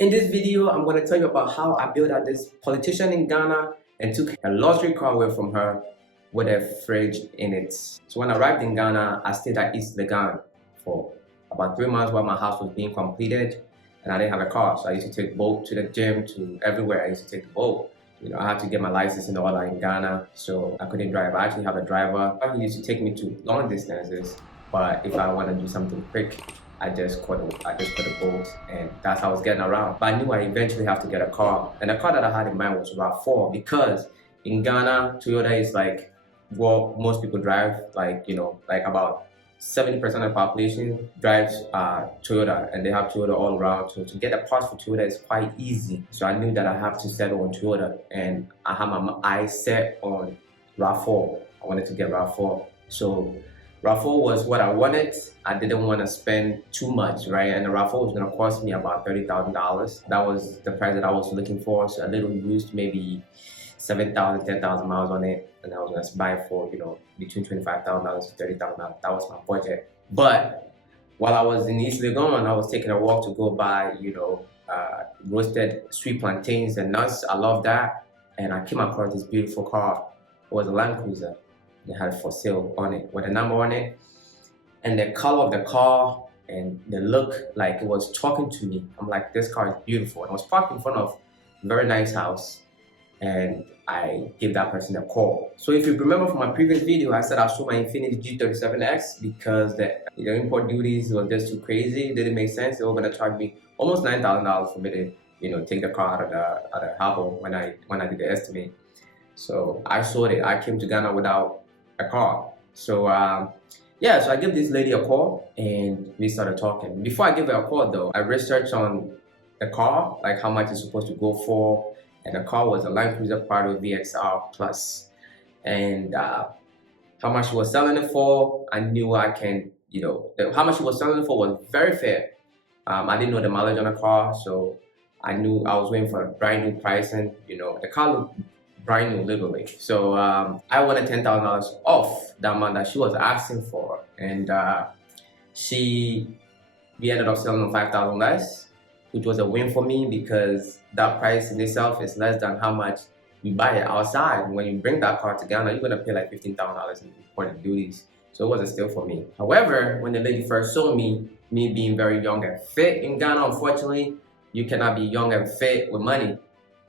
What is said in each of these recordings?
In this video, I'm going to tell you about how I built out this politician in Ghana and took a luxury car away from her with a fridge in it. So when I arrived in Ghana, I stayed at East Legon for about 3 months while my house was being completed, and I didn't have a car. So I used to take boat to the gym, to everywhere. I used to take the boat. I had to get my license in order in Ghana, so I couldn't drive. I actually have a driver who used to take me to long distances, but if I want to do something quick, I just caught a boat, and that's how I was getting around. But I knew I eventually have to get a car, and the car that I had in mind was RAV4, because in Ghana, Toyota is like what most people drive. Like about 70% of the population drives Toyota, and they have Toyota all around. So to get a parts for Toyota is quite easy. So I knew that I have to settle on Toyota, and I had my eyes set on RAV4. I wanted to get RAV4. So RAV4 was what I wanted. I didn't want to spend too much, right? And the RAV4 was going to cost me about $30,000. That was the price that I was looking for. So a little used, maybe 7,000, 10,000 miles on it, and I was going to buy it for between $25,000 to $30,000. That was my budget. But while I was in East Legon, I was taking a walk to go buy roasted sweet plantains and nuts. I love that, and I came across this beautiful car. It was a Land Cruiser. They had for sale on it with a number on it, and the color of the car and the look, like it was talking to me. I'm like, this car is beautiful. And I was parked in front of a very nice house, and I gave that person a call. So if you remember from my previous video, I said I sold my Infiniti G37X because the import duties were just too crazy. It didn't make sense. They were gonna charge me almost $9,000 for me to take the car out of the harbor when I did the estimate. So I sold it. I came to Ghana without a car. So yeah, so I gave this lady a call and we started talking. Before I gave her a call though, I researched on the car, like how much it's supposed to go for, and the car was a Land Cruiser Prado VXR Plus. And how much she was selling it for, I knew I can, how much she was selling it for was very fair. I didn't know the mileage on the car, so I knew I was waiting for a brand new pricing. The car looked brand new, literally. So I wanted $10,000 off the amount that she was asking for, and we ended up selling on $5,000 less, which was a win for me because that price in itself is less than how much we buy it outside. When you bring that car to Ghana, you're gonna pay like $15,000 in imported duties. So it was a steal for me. However, when the lady first saw me being very young and fit in Ghana, unfortunately, you cannot be young and fit with money.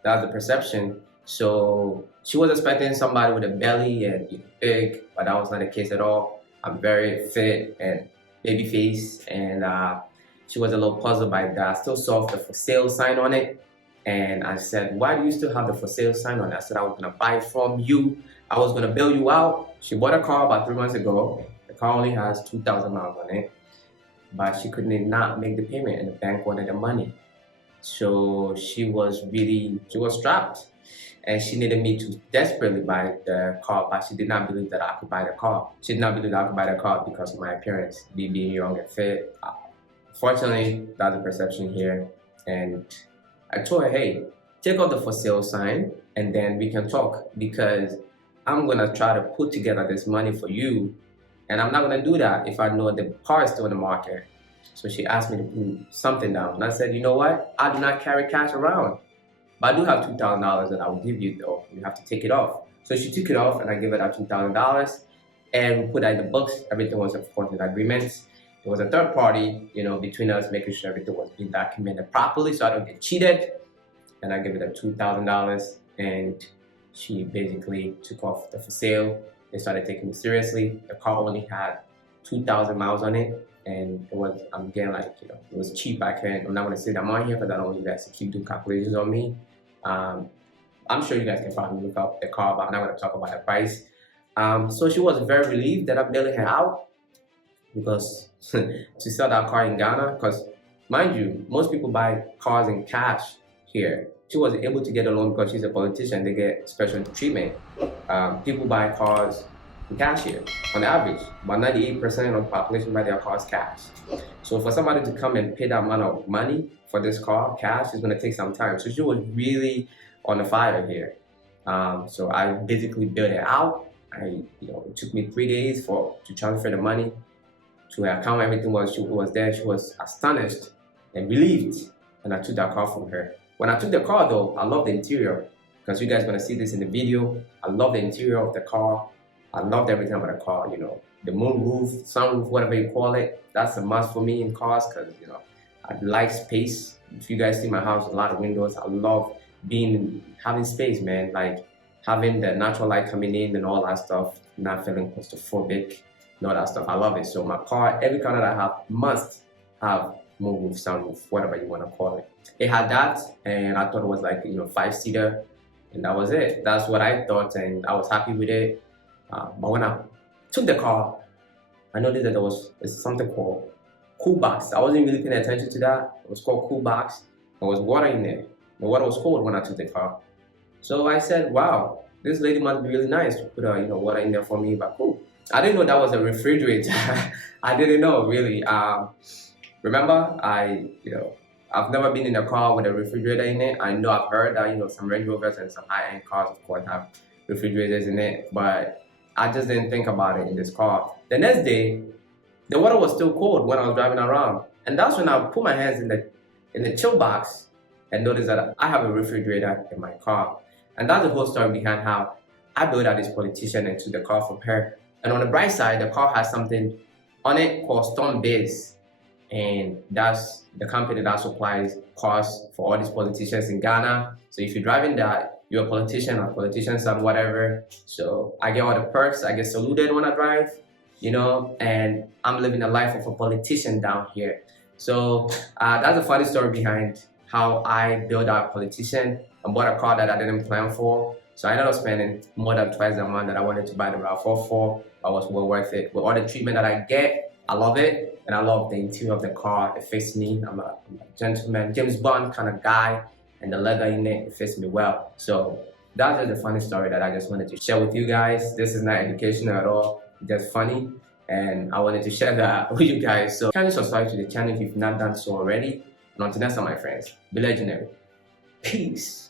That's the perception. So she was expecting somebody with a belly and big, but that was not the case at all. I'm very fit and baby face, and she was a little puzzled by that. I still saw the for sale sign on it, and I said, why do you still have the for sale sign on it? I said I was gonna buy it from you. I was gonna bail you out. She bought a car about 3 months ago. The car only has 2,000 miles on it, but she could not make the payment, and the bank wanted the money. So she was strapped. And she needed me to desperately buy the car, but she did not believe that I could buy the car. She did not believe that I could buy the car because of my appearance, me being young and fit. Fortunately, that's the perception here. And I told her, hey, take off the for sale sign and then we can talk, because I'm gonna try to put together this money for you, and I'm not gonna do that if I know the car is still in the market. So she asked me to put something down, and I said, you know what? I do not carry cash around. But I do have $2,000 that I will give you though. You have to take it off. So she took it off, and I gave her that $2,000, and we put that in the books. Everything was, of course, in agreements. There was a third party, between us, making sure everything was being documented properly so I don't get cheated. And I gave her the $2,000, and she basically took off the for sale. They started taking me seriously. The car only had 2,000 miles on it, and I'm getting like, it was cheap. I'm not gonna say that I'm on here because I don't want you guys to keep doing calculations on me. I'm sure you guys can probably look up the car, but I'm not gonna talk about the price. So she was very relieved that I'm bailing her out, because to sell that car in Ghana, because mind you, most people buy cars in cash here. She was able to get a loan because she's a politician. They get special treatment. People buy cars in cash here on average. About 98% of the population buy their cars cash. So for somebody to come and pay that amount of money for this car cash is going to take some time. So she was really on the fire here. So I basically built it out. It took me 3 days to transfer the money to her account. Everything was there. She was astonished and relieved and I took that car from her. When I took the car though, I love the interior, because you guys are gonna see this in the video. I love the interior of the car. I loved everything about the car, you know, the moonroof, sunroof, whatever you call it. That's a must for me in cars, because, you know, I like space. If you guys see my house, a lot of windows. I love having space, man. Like having the natural light coming in and all that stuff, not feeling claustrophobic and all that stuff. I love it. So my car, every car that I have must have moonroof, sunroof, whatever you want to call it. It had that, and I thought it was like, you know, 5-seater, and that was it. That's what I thought, and I was happy with it. But when I took the car, I noticed that there was something called cool box. I wasn't really paying attention to that. It was called cool box. There was water in there. The water was cold when I took the car. So I said, wow, this lady must be really nice to put you know, water in there for me, but cool. I didn't know that was a refrigerator. I didn't know, really. Remember, I've never been in a car with a refrigerator in it. I know I've heard that, you know, some Range Rovers and some high-end cars, of course, have refrigerators in it, but I just didn't think about it in this car. The next day, the water was still cold when I was driving around, and that's when I put my hands in the chill box and noticed that I have a refrigerator in my car. And that's the whole story behind how I built out this politician and took the car from her. And on the bright side, the car has something on it called Storm Biz, and that's the company that supplies cars for all these politicians in Ghana. So if you're driving that, you're a politician or politician son, whatever. So I get all the perks, I get saluted when I drive, you know, and I'm living the life of a politician down here. So that's a funny story behind how I built out a politician and bought a car that I didn't plan for. So I ended up spending more than twice the amount that I wanted to buy the RAV4 for. But it was well worth it. With all the treatment that I get, I love it. And I love the interior of the car. It fits me. I'm a gentleman, James Bond kind of guy. And the leather in it fits me well. So that's just a funny story that I just wanted to share with you guys. This is not educational at all, just funny, and I wanted to share that with you guys. So kindly subscribe to the channel if you've not done so already. And until next time, my friends, be legendary. Peace.